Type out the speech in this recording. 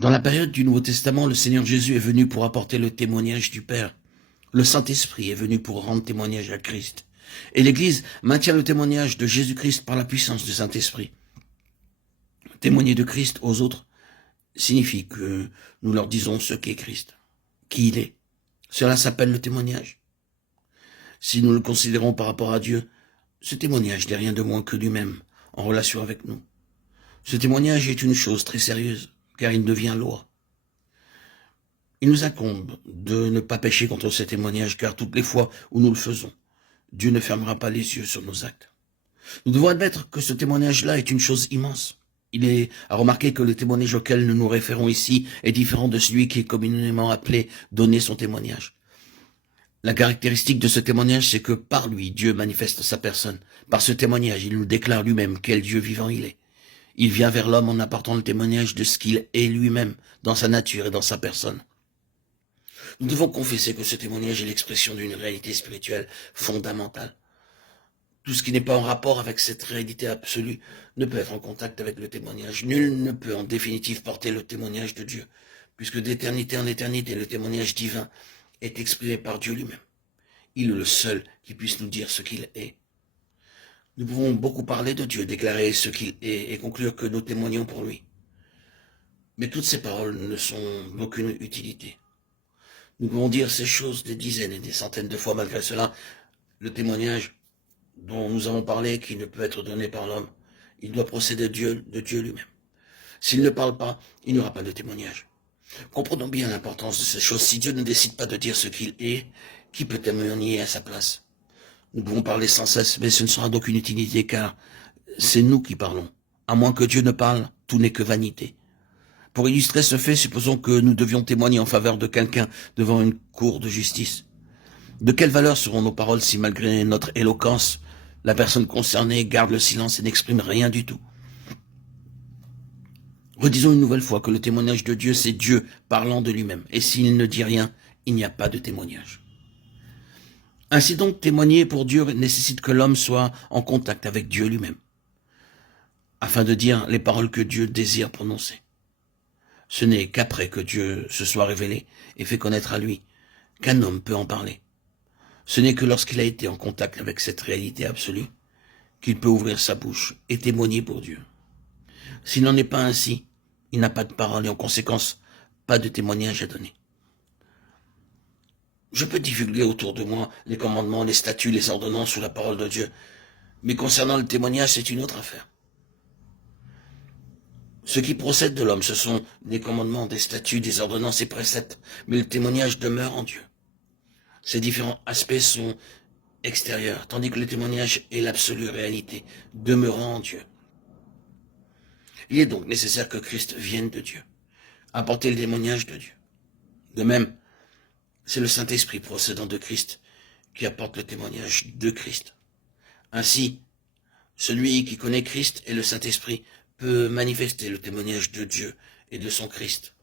Dans la période du Nouveau Testament, le Seigneur Jésus est venu pour apporter le témoignage du Père. Le Saint-Esprit est venu pour rendre témoignage à Christ. Et l'Église maintient le témoignage de Jésus-Christ par la puissance du Saint-Esprit. Témoigner de Christ aux autres signifie que nous leur disons ce qu'est Christ, qui il est. Cela s'appelle le témoignage. Si nous le considérons par rapport à Dieu, ce témoignage n'est rien de moins que lui-même, en relation avec nous. Ce témoignage est une chose très sérieuse, car il devient loi. Il nous incombe de ne pas pécher contre ce témoignage, car toutes les fois où nous le faisons, Dieu ne fermera pas les yeux sur nos actes. Nous devons admettre que ce témoignage-là est une chose immense. Il est à remarquer que le témoignage auquel nous nous référons ici est différent de celui qui est communément appelé donner son témoignage. La caractéristique de ce témoignage, c'est que par lui, Dieu manifeste sa personne. Par ce témoignage, il nous déclare lui-même quel Dieu vivant il est. Il vient vers l'homme en apportant le témoignage de ce qu'il est lui-même, dans sa nature et dans sa personne. Nous devons confesser que ce témoignage est l'expression d'une réalité spirituelle fondamentale. Tout ce qui n'est pas en rapport avec cette réalité absolue ne peut être en contact avec le témoignage. Nul ne peut en définitive porter le témoignage de Dieu, puisque d'éternité en éternité, le témoignage divin est exprimé par Dieu lui-même. Il est le seul qui puisse nous dire ce qu'il est. Nous pouvons beaucoup parler de Dieu, déclarer ce qu'il est et conclure que nous témoignons pour lui. Mais toutes ces paroles ne sont d'aucune utilité. Nous pouvons dire ces choses des dizaines et des centaines de fois. Malgré cela, le témoignage dont nous avons parlé, qui ne peut être donné par l'homme, il doit procéder de Dieu lui-même. S'il ne parle pas, il n'y aura pas de témoignage. Comprenons bien l'importance de ces choses. Si Dieu ne décide pas de dire ce qu'il est, qui peut témoigner à sa place? Nous pouvons parler sans cesse, mais ce ne sera d'aucune utilité, car c'est nous qui parlons. À moins que Dieu ne parle, tout n'est que vanité. Pour illustrer ce fait, supposons que nous devions témoigner en faveur de quelqu'un devant une cour de justice. De quelle valeur seront nos paroles si, malgré notre éloquence, la personne concernée garde le silence et n'exprime rien du tout? Redisons une nouvelle fois que le témoignage de Dieu, c'est Dieu parlant de lui-même. Et s'il ne dit rien, il n'y a pas de témoignage. Ainsi donc, témoigner pour Dieu nécessite que l'homme soit en contact avec Dieu lui-même, afin de dire les paroles que Dieu désire prononcer. Ce n'est qu'après que Dieu se soit révélé et fait connaître à lui qu'un homme peut en parler. Ce n'est que lorsqu'il a été en contact avec cette réalité absolue qu'il peut ouvrir sa bouche et témoigner pour Dieu. S'il n'en est pas ainsi, il n'a pas de parole et en conséquence, pas de témoignage à donner. Je peux divulguer autour de moi les commandements, les statuts, les ordonnances ou la parole de Dieu, mais concernant le témoignage, c'est une autre affaire. Ce qui procède de l'homme, ce sont des commandements, des statuts, des ordonnances et préceptes, mais le témoignage demeure en Dieu. Ces différents aspects sont extérieurs, tandis que le témoignage est l'absolue réalité, demeurant en Dieu. Il est donc nécessaire que Christ vienne de Dieu, apporter le témoignage de Dieu. De même, c'est le Saint-Esprit procédant de Christ qui apporte le témoignage de Christ. Ainsi, celui qui connaît Christ et le Saint-Esprit peut manifester le témoignage de Dieu et de son Christ.